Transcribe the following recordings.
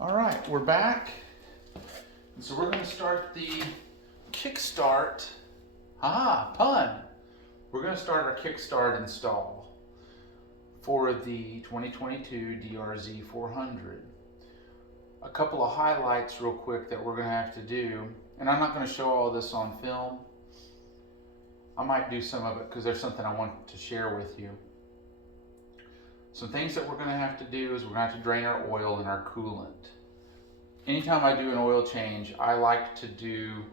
All right, we're back. And so we're going to start the Kickstart. Pun. We're going to start our Kickstart install for the 2022 DRZ 400. A couple of highlights real quick that we're going to have to do, and I'm not going to show all this on film. I might do some of it because there's something I want to share with you. Some things that we're going to have to do is we're going to have to drain our oil and our coolant. Anytime I do an oil change, I like to do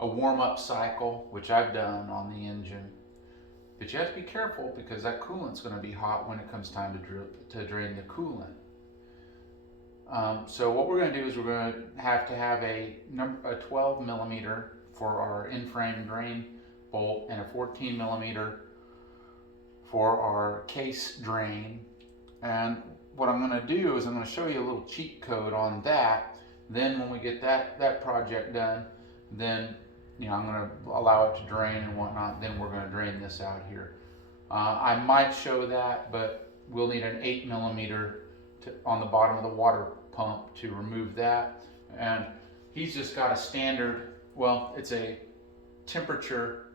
a warm-up cycle, which I've done on the engine. But you have to be careful because that coolant's going to be hot when it comes time to drain the coolant. So what we're going to do is we're going to have a 12 millimeter for our in-frame drain bolt and a 14 millimeter for our case drain. And what I'm going to do is I'm going to show you a little cheat code on that. Then when we get that project done, then I'm going to allow it to drain and whatnot. Then we're going to drain this out here. I might show that, but we'll need an 8 millimeter on the bottom of the water pump to remove that. And he's just got a standard, well, it's a temperature,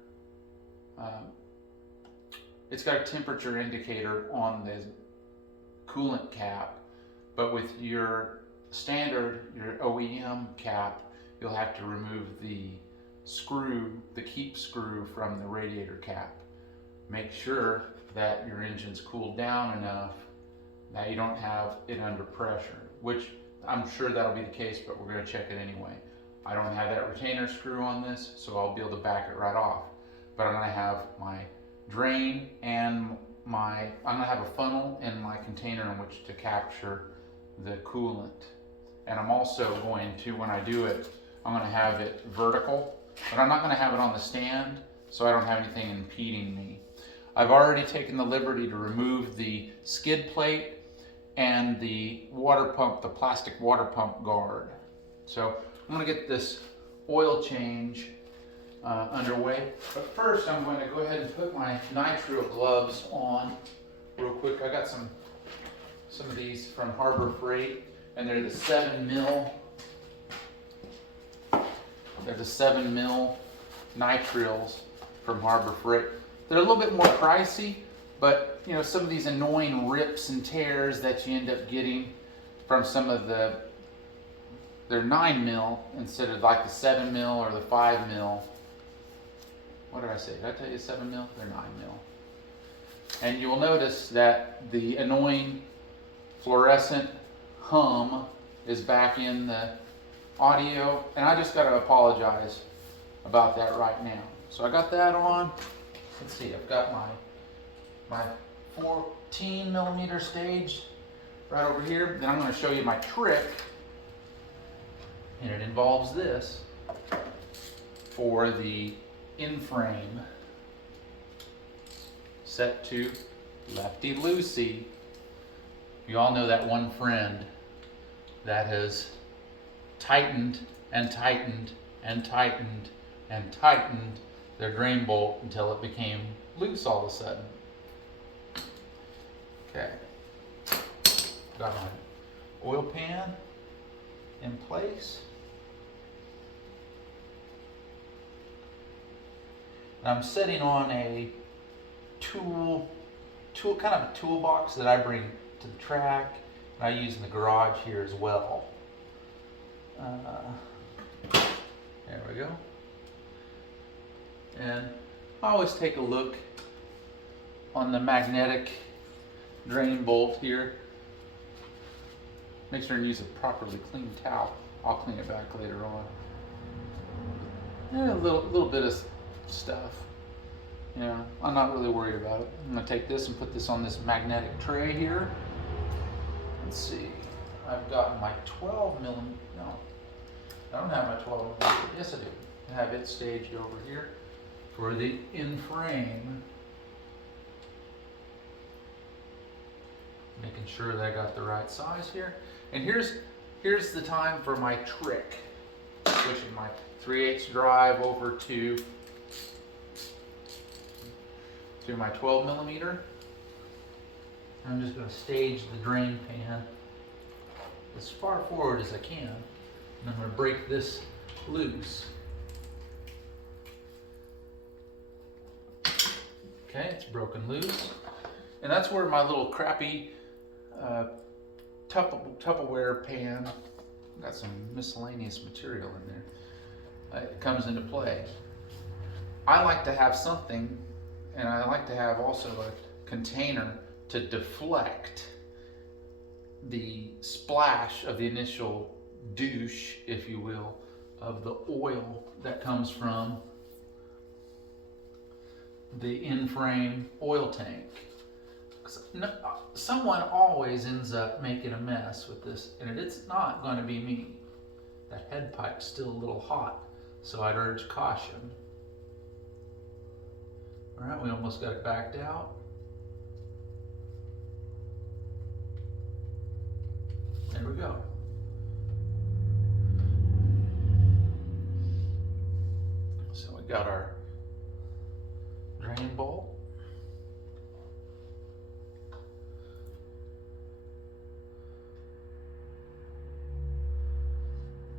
it's got a temperature indicator on the coolant cap, but with your standard, your OEM cap, you'll have to remove the screw, the keep screw from the radiator cap. Make sure that your engine's cooled down enough that you don't have it under pressure, which I'm sure that'll be the case, but we're going to check it anyway. I don't have that retainer screw on this, so I'll be able to back it right off. But I'm going to have my drain and I'm going to have a funnel in my container in which to capture the coolant. And I'm also going to, when I do it, I'm going to have it vertical, but I'm not going to have it on the stand, so I don't have anything impeding me. I've already taken the liberty to remove the skid plate and the water pump, the plastic water pump guard. So I'm going to get this oil change underway. But first I'm going to go ahead and put my nitrile gloves on real quick. I got some of these from Harbor Freight, and they're the 7 mil. They're the 7 mil nitriles from Harbor Freight. They're a little bit more pricey, but some of these annoying rips and tears that you end up getting from some of they're 9 mil instead of like the 7 mil or the 5 mil. What did I say? Did I tell you 7 mil? They're 9 mil. And you'll notice that the annoying fluorescent hum is back in the audio, and I just got to apologize about that right now. So I got that on. Let's see, I've got my 14 millimeter stage right over here. Then I'm going to show you my trick, and it involves this for the in-frame set to lefty loosey. You all know that one friend that has tightened and tightened and tightened and tightened their drain bolt until it became loose all of a sudden. Okay, got my oil pan in place. And I'm sitting on a tool kind of a toolbox that I bring to the track, and I use in the garage here as well. There we go. And I always take a look on the magnetic drain bolt here. Make sure and use a properly clean towel. I'll clean it back later on. And a little bit of stuff. I'm not really worried about it. I'm going to take this and put this on this magnetic tray here. Let's see. I've got my 12 millimeter. No, I don't have my 12 millimeter. Yes, I do. I have it staged over here for the in-frame. Making sure that I got the right size here. And here's the time for my trick. Switching my 3/8 drive over to my 12 millimeter. I'm just going to stage the drain pan as far forward as I can. And I'm going to break this loose. Okay, it's broken loose. And that's where my little crappy Tupperware pan, got some miscellaneous material in there, it comes into play. I like to have something, and I like to have also a container to deflect the splash of the initial douche, if you will, of the oil that comes from the in-frame oil tank. Someone always ends up making a mess with this, and it's not going to be me. That head pipe's still a little hot, so I'd urge caution. All right, we almost got it backed out. There we go. So we got our drain bolt.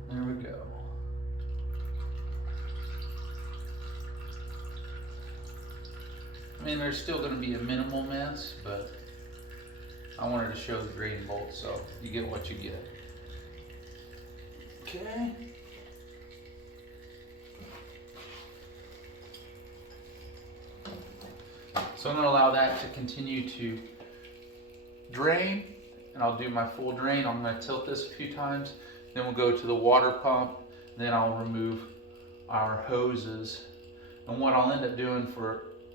There we go. I mean, there's still going to be a minimal mess, but I wanted to show the drain bolt, so you get what you get. Okay. So I'm going to allow that to continue to drain, and I'll do my full drain. I'm going to tilt this a few times, then we'll go to the water pump, then I'll remove our hoses. And what I'll end up doing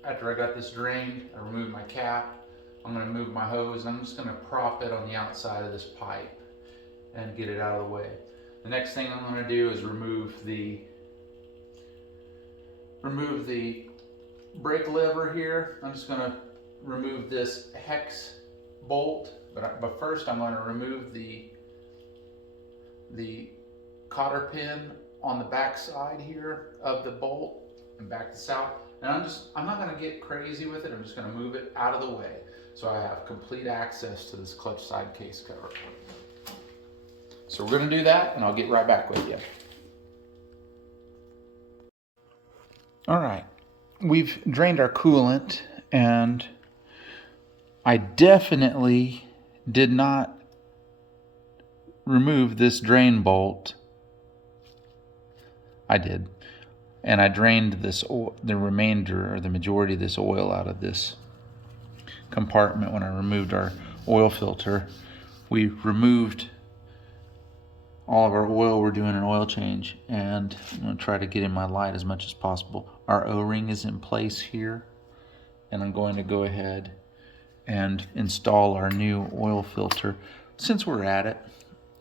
after I got this drained, I remove my cap, I'm going to move my hose, and I'm just going to prop it on the outside of this pipe and get it out of the way. The next thing I'm going to do is remove the brake lever here. I'm just going to remove this hex bolt, but first I'm going to remove the cotter pin on the back side here of the bolt and back this out. And I'm not going to get crazy with it. I'm just going to move it out of the way so I have complete access to this clutch side case cover. So we're going to do that, and I'll get right back with you. All right, we've drained our coolant, and I definitely did not remove this drain bolt. I did. And I drained this the remainder or the majority of this oil out of this compartment when I removed our oil filter. We removed all of our oil. We're doing an oil change, and I'm going to try to get in my light as much as possible. Our O-ring is in place here, and I'm going to go ahead and install our new oil filter since we're at it.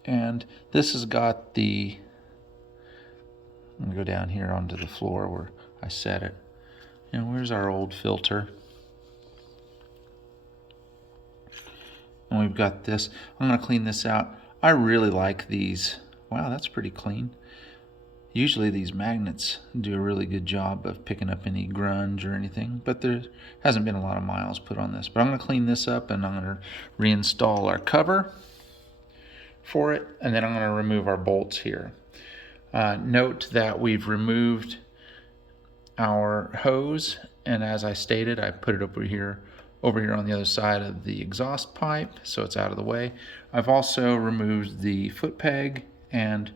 And this has got the, I'm going to go down here onto the floor where I set it. And where's our old filter? And we've got this. I'm going to clean this out. I really like these. Wow, that's pretty clean. Usually these magnets do a really good job of picking up any grunge or anything, but there hasn't been a lot of miles put on this. But I'm going to clean this up, and I'm going to reinstall our cover for it, and then I'm going to remove our bolts here. Note that we've removed our hose, and as I stated, I put it over here on the other side of the exhaust pipe, so it's out of the way. I've also removed the foot peg and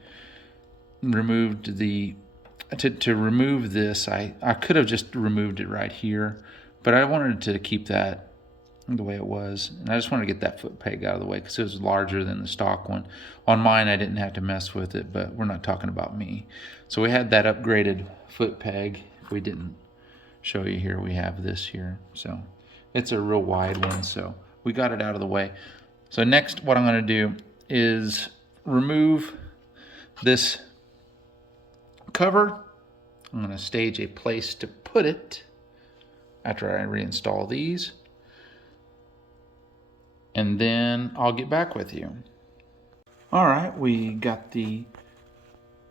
removed to remove this, I could have just removed it right here, but I wanted to keep that the way it was, and I just wanted to get that foot peg out of the way because it was larger than the stock one. On mine I didn't have to mess with it, but we're not talking about me. So we had that upgraded foot peg. If we didn't show you here, we have this here. So it's a real wide one, so we got it out of the way. So next what I'm going to do is remove this cover. I'm going to stage a place to put it after I reinstall these, and then I'll get back with you. All right, we got the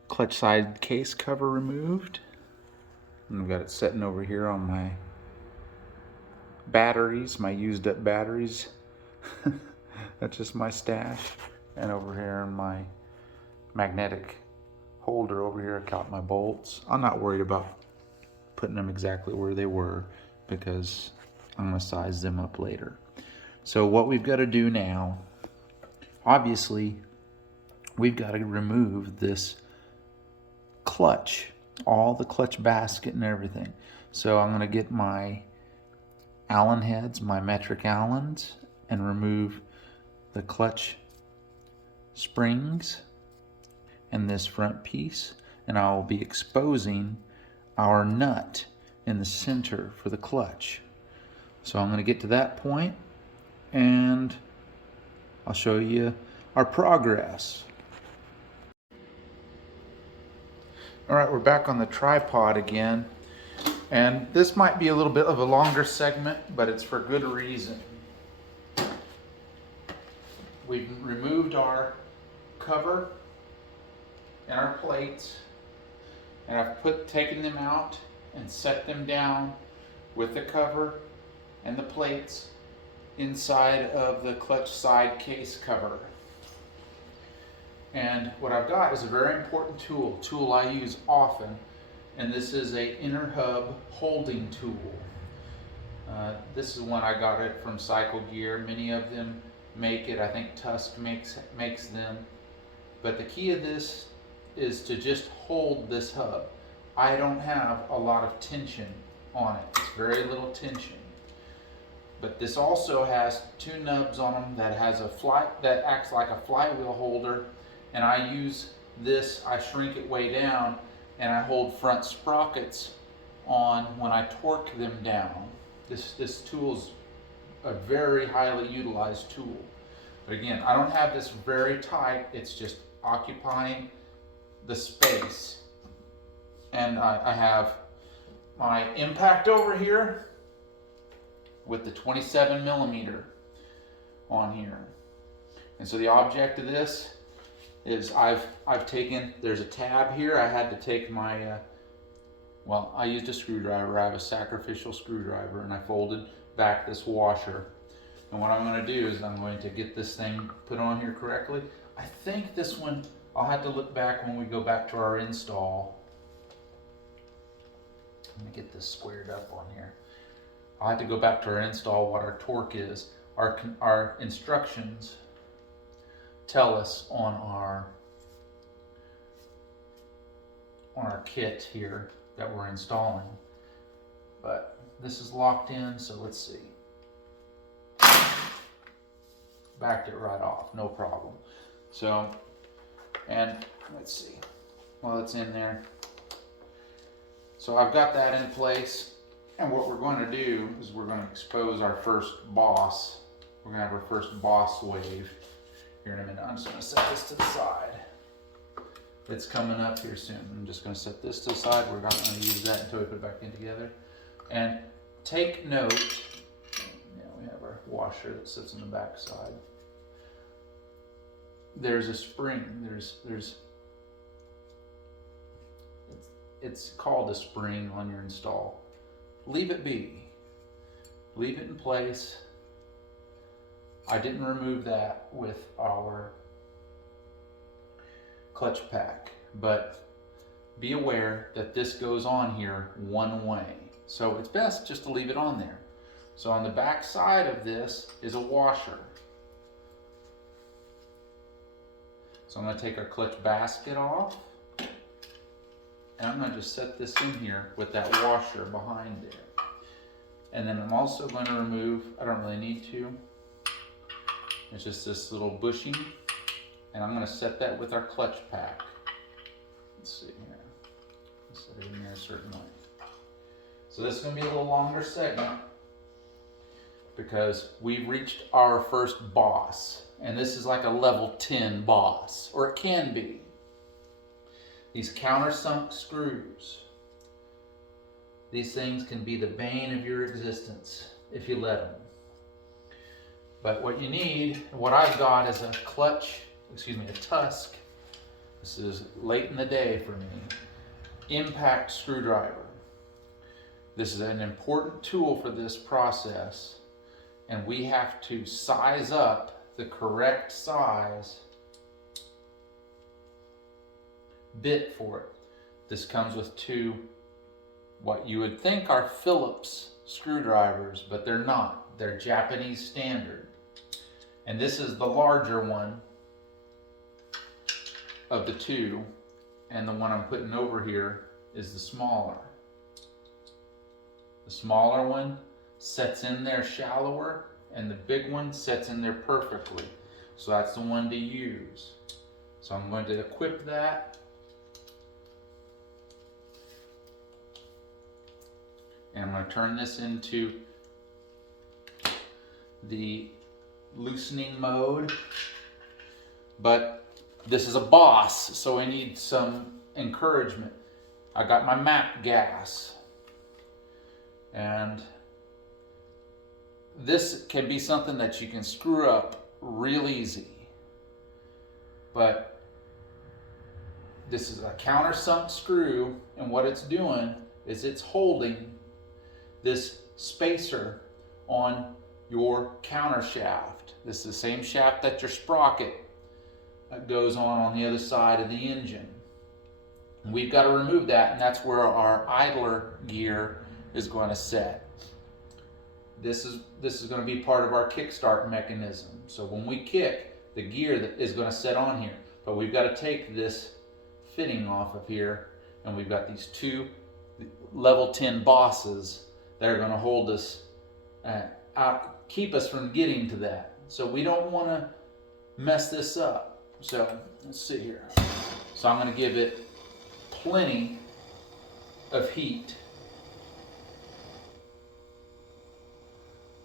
clutch side case cover removed. And I've got it sitting over here on my batteries, my used up batteries. That's just my stash. And over here in my magnetic holder over here, I got my bolts. I'm not worried about putting them exactly where they were because I'm gonna size them up later. So what we've got to do now, obviously, we've got to remove this clutch, all the clutch basket and everything. So I'm gonna get my Allen heads, my metric Allens, and remove the clutch springs and this front piece, and I'll be exposing our nut in the center for the clutch. So I'm going to get to that point and I'll show you our progress. All right, we're back on the tripod again, and this might be a little bit of a longer segment, but it's for good reason. We've removed our cover and our plates, and I've taken them out and set them down with the cover and the plates inside of the clutch side case cover. And what I've got is a very important tool I use often, and this is a inner hub holding tool. This is one I got it from Cycle Gear. Many of them make it. I think Tusk makes them. But the key of this is to just hold this hub. I don't have a lot of tension on it. It's very little tension. But this also has two nubs on them that acts like a flywheel holder, and I use this, I shrink it way down, and I hold front sprockets on when I torque them down. This tool is a very highly utilized tool. But again, I don't have this very tight, it's just occupying the space. And I have my impact over here with the 27 millimeter on here. And so the object of this is I've taken, there's a tab here. I had to take my, well, I used a screwdriver. I have a sacrificial screwdriver, and I folded back this washer. And what I'm going to do is I'm going to get this thing put on here correctly. I think this one, I'll have to look back when we go back to our install. Let me get this squared up on here. I'll have to go back to our install what our torque is. Our instructions tell us on our kit here that we're installing. But this is locked in, so let's see. Backed it right off, no problem. So, and let's see, well, it's in there. So I've got that in place, and what we're going to do is we're going to expose our first boss. We're going to have our first boss wave here in a minute. I'm just going to set this to the side. It's coming up here soon. I'm just going to set this to the side. We're not going to use that until we put it back in together. And take note, we have our washer that sits on the back side. There's a spring. It's called a spring on your install. Leave it be. Leave it in place. I didn't remove that with our clutch pack, but be aware that this goes on here one way. So it's best just to leave it on there. So on the back side of this is a washer. So I'm going to take our clutch basket off, and I'm going to just set this in here with that washer behind there. And then I'm also going to remove, I don't really need to, it's just this little bushing, and I'm going to set that with our clutch pack. Let's see here, set it in there a certain way. So this is going to be a little longer segment because we've reached our first boss. And this is like a level 10 boss, or it can be. These countersunk screws. These things can be the bane of your existence if you let them. But what you need, what I've got is a Tusk. This is late in the day for me. Impact screwdriver. This is an important tool for this process, and we have to size up the correct size bit for it. This comes with two, what you would think are Phillips screwdrivers, but they're not. They're Japanese standard. And this is the larger one of the two, and the one I'm putting over here is the smaller. The smaller one sets in there shallower, and the big one sets in there perfectly. So that's the one to use. So I'm going to equip that. And I'm going to turn this into the loosening mode. But this is a boss, so I need some encouragement. I got my MAP gas. And this can be something that you can screw up real easy. But this is a countersunk screw, and what it's doing is it's holding this spacer on your counter shaft. This is the same shaft that your sprocket goes on the other side of the engine. And we've got to remove that, and that's where our idler gear is going to set. This is going to be part of our kickstart mechanism. So when we kick, the gear that is going to set on here. But we've got to take this fitting off of here, and we've got these two level 10 bosses that are going to hold us out, keep us from getting to that. So we don't want to mess this up. So let's see here. So I'm going to give it plenty of heat,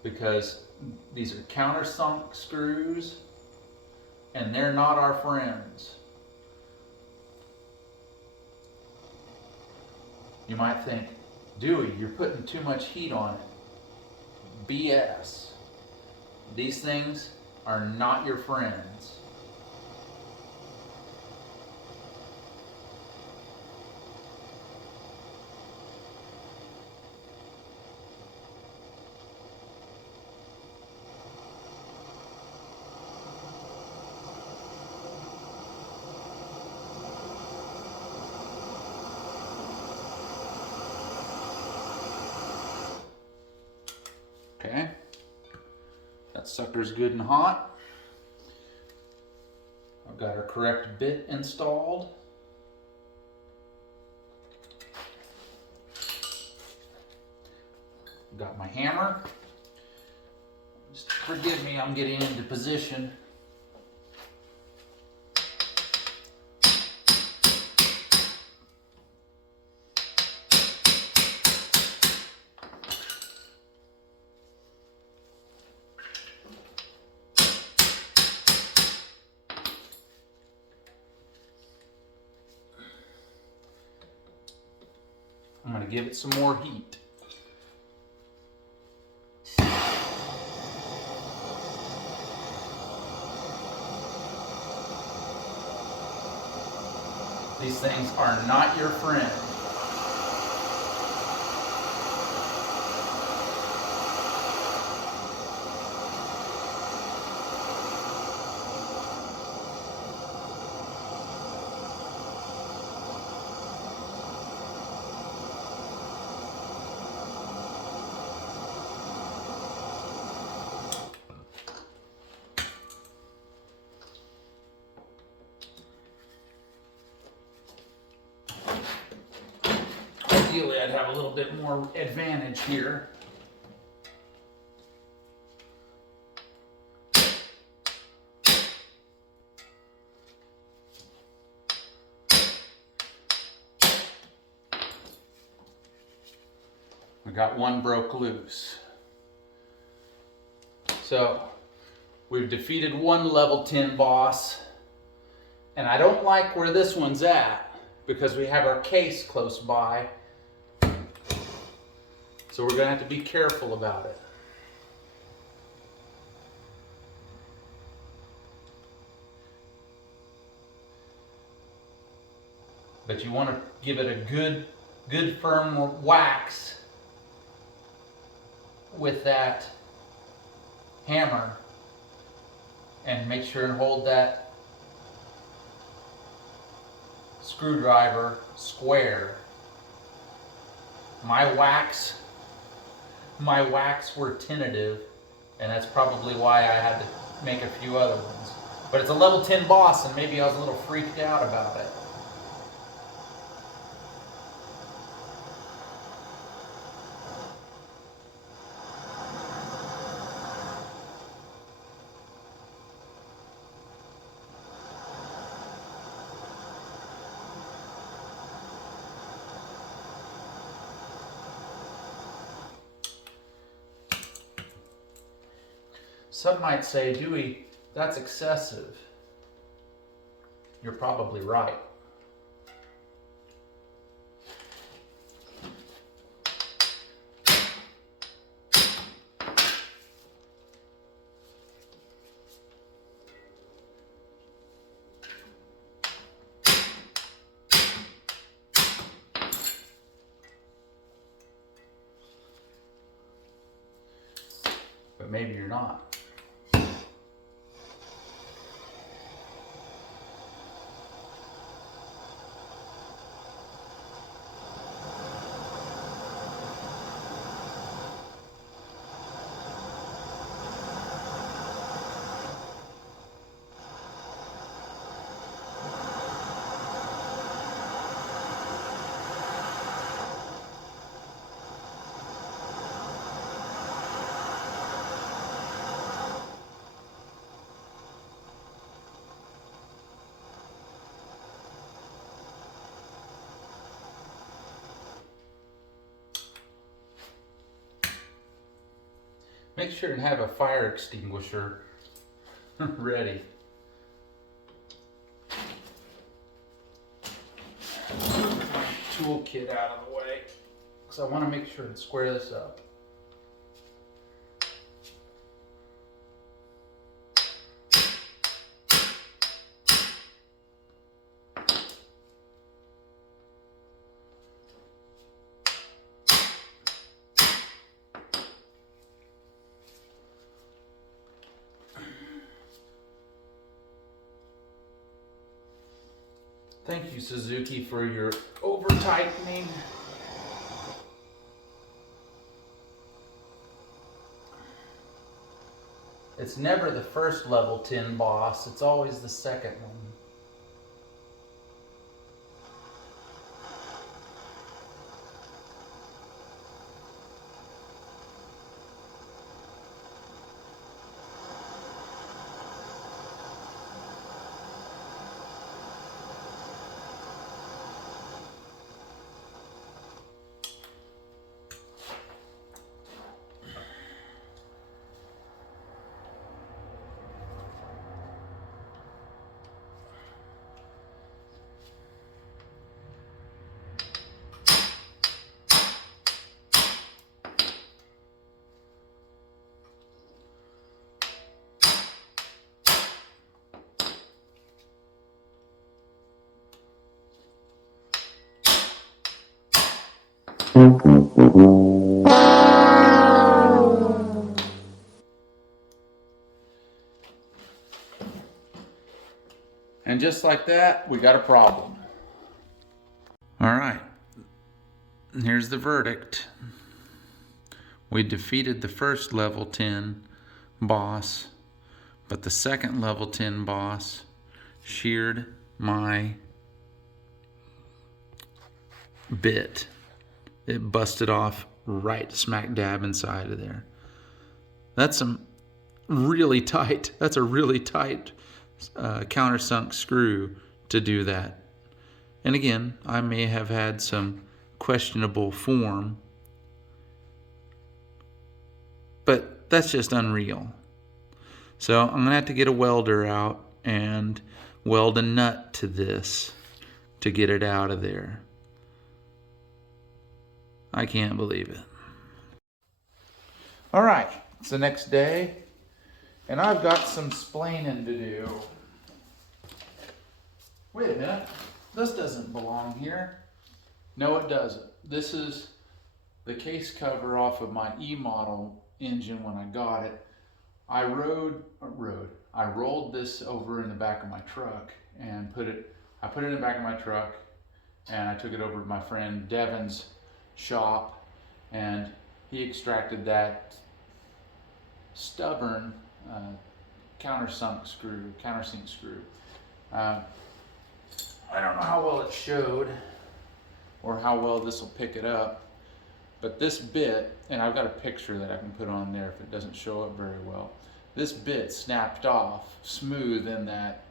because these are countersunk screws and they're not our friends. You might think, Dewey, you're putting too much heat on it. BS. These things are not your friends. Okay, that sucker's good and hot. I've got our correct bit installed. Got my hammer. Just forgive me, I'm getting into position. I'm going to give it some more heat. These things are not your friend. Ideally, I'd have a little bit more advantage here. I got one broke loose. So we've defeated one level 10 boss, and I don't like where this one's at because we have our case close by. So we're going to have to be careful about it. But you want to give it a good firm wax with that hammer and make sure and hold that screwdriver square. My wax were tentative, and that's probably why I had to make a few other ones. But it's a level 10 boss, and maybe I was a little freaked out about it. Some might say, Dewey, that's excessive. You're probably right. But maybe you're not. Make sure to have a fire extinguisher ready. Move my toolkit out of the way because I want to make sure and square this up. Thank you, Suzuki, for your over-tightening. It's never the first level 10 boss, it's always the second one. And just like that, we got a problem. All right, here's the verdict. We defeated the first level 10 boss, but the second level 10 boss sheared my bit. It busted off right smack dab inside of there. That's a really tight countersunk screw to do that. And again, I may have had some questionable form, but that's just unreal. So I'm gonna have to get a welder out and weld a nut to this to get it out of there. I can't believe it. All right, it's the next day, and I've got some splaining to do. Wait a minute, this doesn't belong here. No, it doesn't. This is the case cover off of my E-model engine when I got it. I rolled this over in the back of my truck and put it I put it in the back of my truck and I took it over to my friend Devin's shop, and he extracted that stubborn countersunk screw. I don't know how well it showed or how well this will pick it up, but this bit, and I've got a picture that I can put on there if it doesn't show up very well, this bit snapped off smooth in that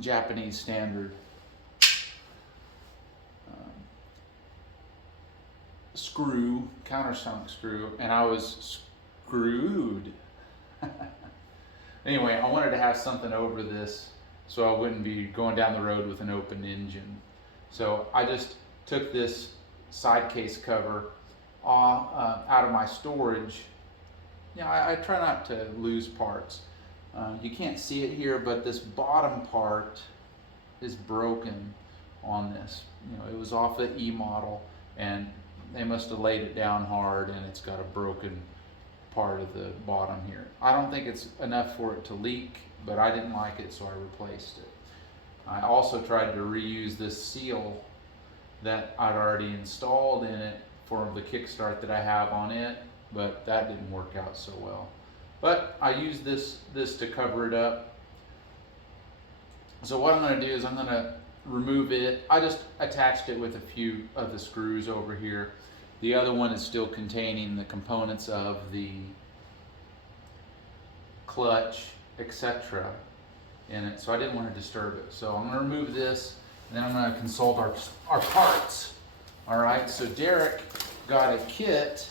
Japanese standard screw, countersunk screw, and I was screwed. Anyway, I wanted to have something over this so I wouldn't be going down the road with an open engine. So I just took this side case cover out of my storage. I try not to lose parts. You can't see it here, but this bottom part is broken on this. It was off the E model, and they must have laid it down hard, and it's got a broken part of the bottom here. I don't think it's enough for it to leak, but I didn't like it, so I replaced it. I also tried to reuse this seal that I'd already installed in it for the Kickstart that I have on it, but that didn't work out so well. But I used this to cover it up. So what I'm going to do is I'm going to remove it. I just attached it with a few of the screws over here. The other one is still containing the components of the clutch, etc. in it, so I didn't want to disturb it. So I'm going to remove this, and then I'm going to consult our parts. Alright, so Derek got a kit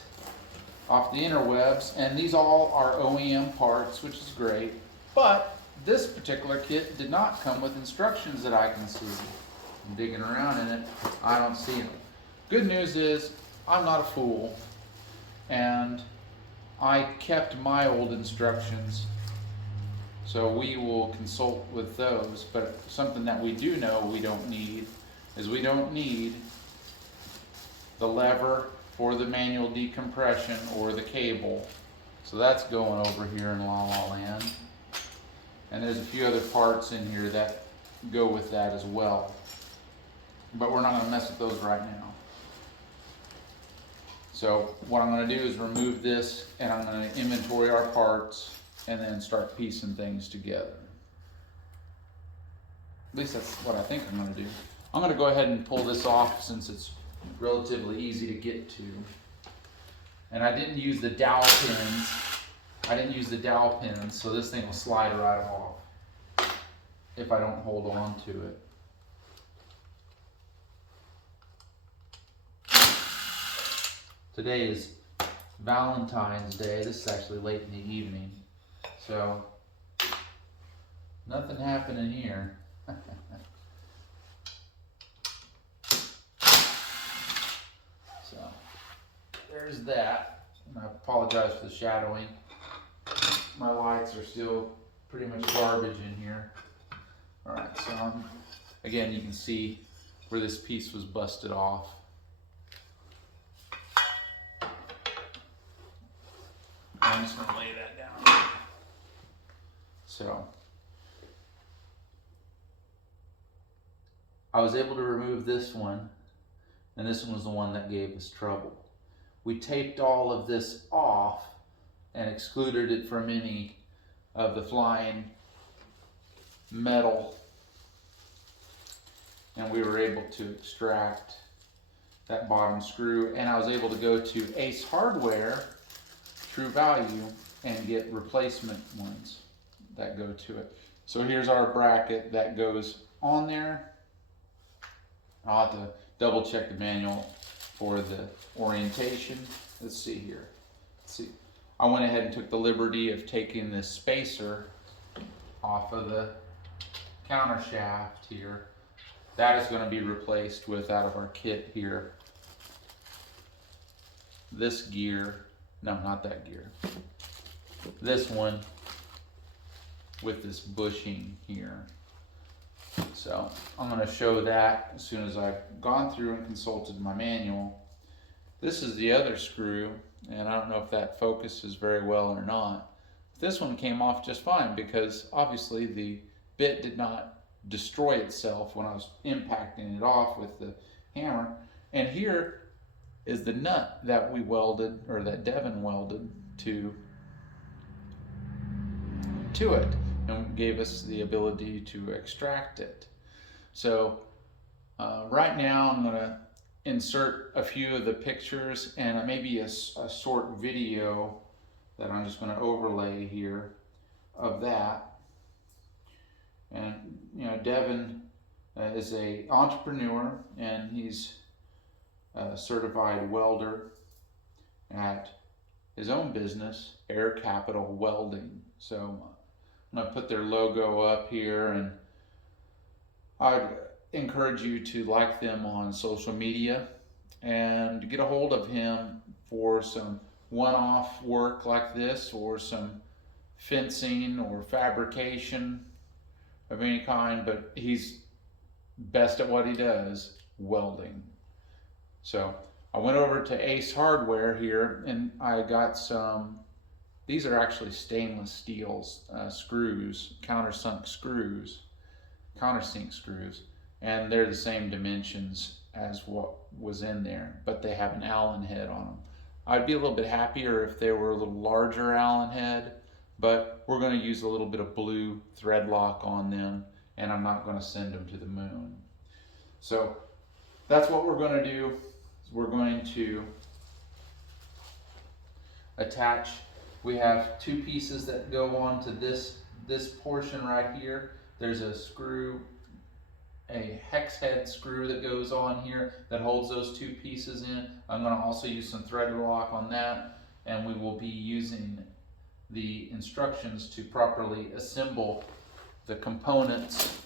off the interwebs, and these all are OEM parts, which is great, but this particular kit did not come with instructions that I can see. I'm digging around in it, I don't see them. Good news is, I'm not a fool, and I kept my old instructions, so we will consult with those. But something that we do know we don't need is we don't need the lever for the manual decompression or the cable. So that's going over here in La La Land. And there's a few other parts in here that go with that as well. But we're not going to mess with those right now. So what I'm going to do is remove this, and I'm going to inventory our parts and then start piecing things together. At least that's what I think I'm going to do. I'm going to go ahead and pull this off since it's relatively easy to get to. And I didn't use the dowel pins. So this thing will slide right off if I don't hold on to it. Today is Valentine's Day. This is actually late in the evening, so nothing happening here. So there's that. And I apologize for the shadowing. My lights are still pretty much garbage in here. Alright, so again, you can see where this piece was busted off. I'm just going to lay that down. So I was able to remove this one, and this one was the one that gave us trouble. We taped all of this off and excluded it from any of the flying metal, and we were able to extract that bottom screw, and I was able to go to Ace Hardware, True Value, and get replacement ones that go to it. So here's our bracket that goes on there. I'll have to double check the manual for the orientation. Let's see here. Let's see. I went ahead and took the liberty of taking this spacer off of the counter shaft here. That is going to be replaced with, out of our kit here, this gear. No, not that gear. This one with this bushing here. So I'm going to show that as soon as I've gone through and consulted my manual. This is the other screw, and I don't know if that focuses very well or not. This one came off just fine because obviously the bit did not destroy itself when I was impacting it off with the hammer. And here is the nut that we welded, or that Devin welded to it, and gave us the ability to extract it. So right now I'm going to insert a few of the pictures and maybe a short video that I'm just going to overlay here of that. And you know, Devin is a entrepreneur, and he's a certified welder at his own business, Air Capital Welding. So I'm going to put their logo up here, and I'd encourage you to like them on social media and get a hold of him for some one-off work like this, or some fencing or fabrication of any kind. But he's best at what he does, welding. So I went over to Ace Hardware here, and I got some, these are actually stainless steel screws, countersunk screws, countersink screws, and they're the same dimensions as what was in there, but they have an Allen head on them. I'd be a little bit happier if they were a little larger Allen head, but we're going to use a little bit of blue thread lock on them, and I'm not going to send them to the moon. So that's what we're going to do. We're going to attach, we have two pieces that go on to this portion right here. There's a screw, a hex head screw that goes on here that holds those two pieces in. I'm going to also use some thread lock on that, and we will be using the instructions to properly assemble the components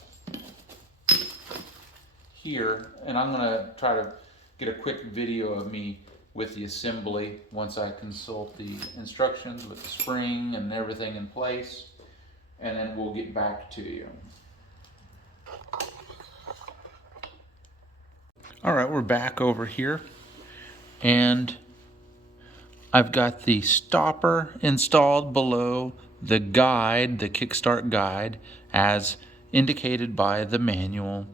here. And I'm going to try to get a quick video of me with the assembly once I consult the instructions with the spring and everything in place, and then we'll get back to you. All right, we're back over here, and I've got the stopper installed below the guide, the Kickstart guide, as indicated by the manual.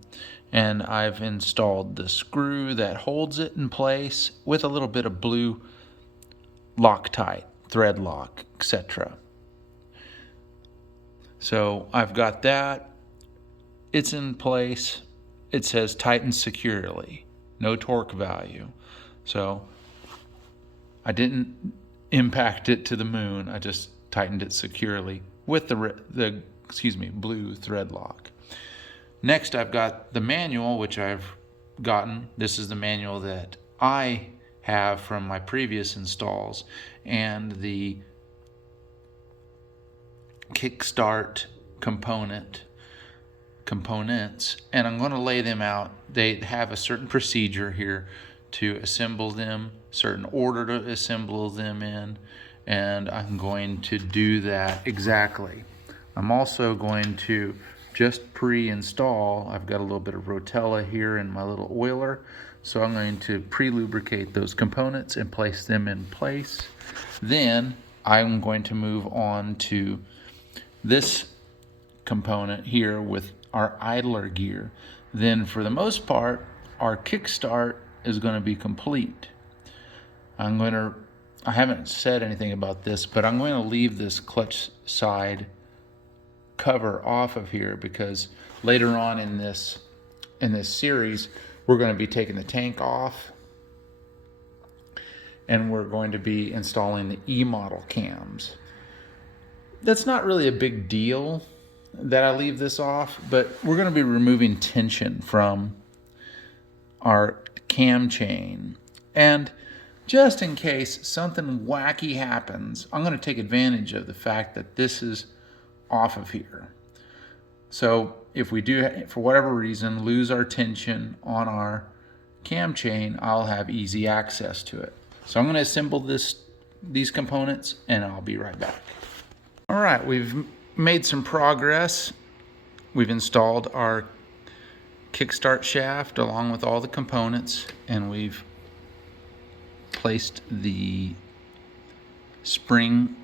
And I've installed the screw that holds it in place with a little bit of blue Loctite, thread lock, etc. So I've got that. It's in place. It says tighten securely, no torque value. So I didn't impact it to the moon. I just tightened it securely with the blue thread lock. Next, I've got the manual, which I've gotten. This is the manual that I have from my previous installs, and the Kickstart components, and I'm going to lay them out. They have a certain procedure here to assemble them, certain order to assemble them in, and I'm going to do that exactly. I'm also going to just pre-install. I've got a little bit of Rotella here in my little oiler, so I'm going to pre-lubricate those components and place them in place. Then I'm going to move on to this component here with our idler gear. Then for the most part, our Kickstart is going to be complete. I haven't said anything about this, but I'm going to leave this clutch side cover off of here, because later on in this series we're going to be taking the tank off, and we're going to be installing the E-model cams. That's not really a big deal that I leave this off, but we're going to be removing tension from our cam chain, and just in case something wacky happens, I'm going to take advantage of the fact that this is off of here. So if we do, for whatever reason, lose our tension on our cam chain, I'll have easy access to it. So I'm going to assemble these components, and I'll be right back. All right, we've made some progress. We've installed our Kickstart shaft along with all the components, and we've placed the spring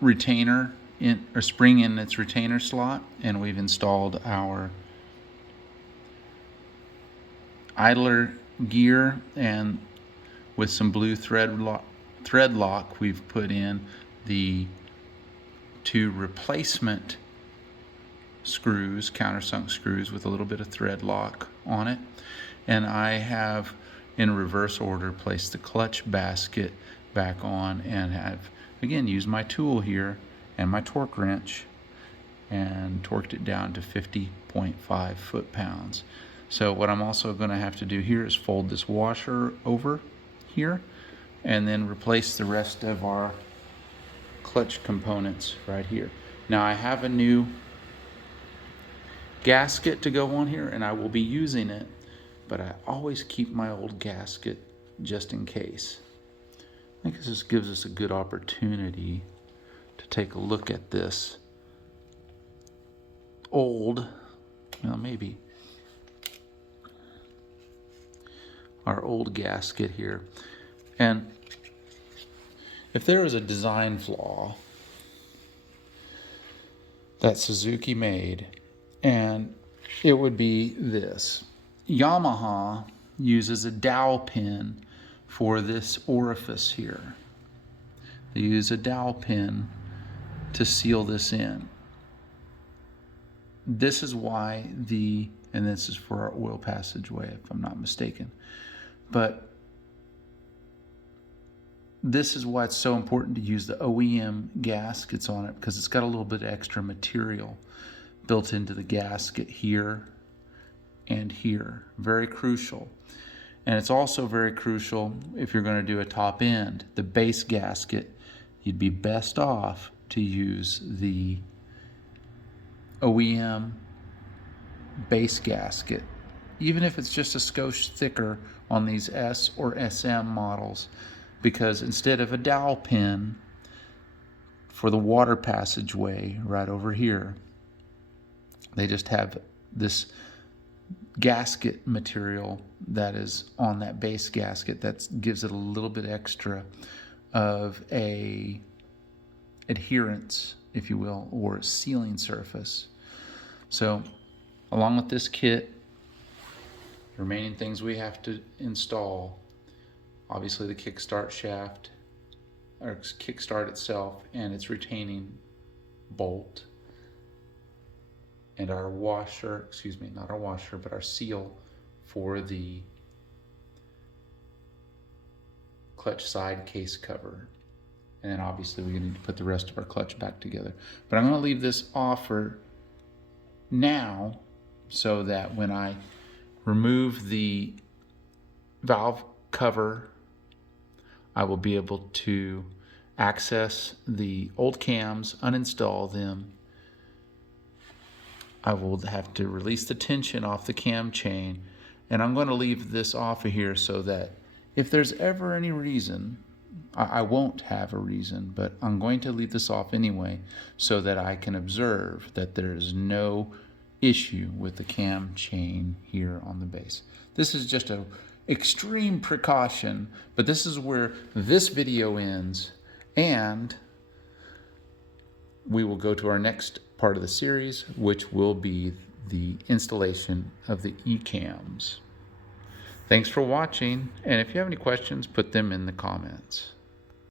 retainer in, or spring in its retainer slot, and we've installed our idler gear, and with some blue thread lock, we've put in the 2 replacement screws, countersunk screws with a little bit of thread lock on it. And I have, in reverse order, placed the clutch basket back on, and have again used my tool here and my torque wrench and torqued it down to 50.5 foot-pounds. So what I'm also going to have to do here is fold this washer over here and then replace the rest of our clutch components right here. Now I have a new gasket to go on here, and I will be using it, but I always keep my old gasket just in case. I think this gives us a good opportunity to take a look at this old, well, maybe our old gasket here. And if there was a design flaw that Suzuki made, and it would be this: Yamaha uses a dowel pin for this orifice here. They use a dowel pin to seal this in. This is why and this is for our oil passageway, if I'm not mistaken, but this is why it's so important to use the OEM gaskets on it, because it's got a little bit of extra material built into the gasket here and here. Very crucial. And it's also very crucial if you're going to do a top end, the base gasket. You'd be best off to use the OEM base gasket, even if it's just a skosh thicker on these S or SM models, because instead of a dowel pin for the water passageway right over here, they just have this gasket material that is on that base gasket that gives it a little bit extra of a adherence, if you will, or sealing surface. So along with this kit, the remaining things we have to install, obviously the kickstart shaft, or kickstart itself and its retaining bolt, and our washer, excuse me, not our washer, but our seal for the clutch side case cover. And then obviously we need to put the rest of our clutch back together. But I'm going to leave this off for now, so that when I remove the valve cover, I will be able to access the old cams, uninstall them. I will have to release the tension off the cam chain, and I'm going to leave this off of here so that if there's ever any reason, I won't have a reason, but I'm going to leave this off anyway so that I can observe that there is no issue with the cam chain here on the base. This is just an extreme precaution, but this is where this video ends, and we will go to our next part of the series, which will be the installation of the E-cams. Thanks for watching, and if you have any questions, put them in the comments.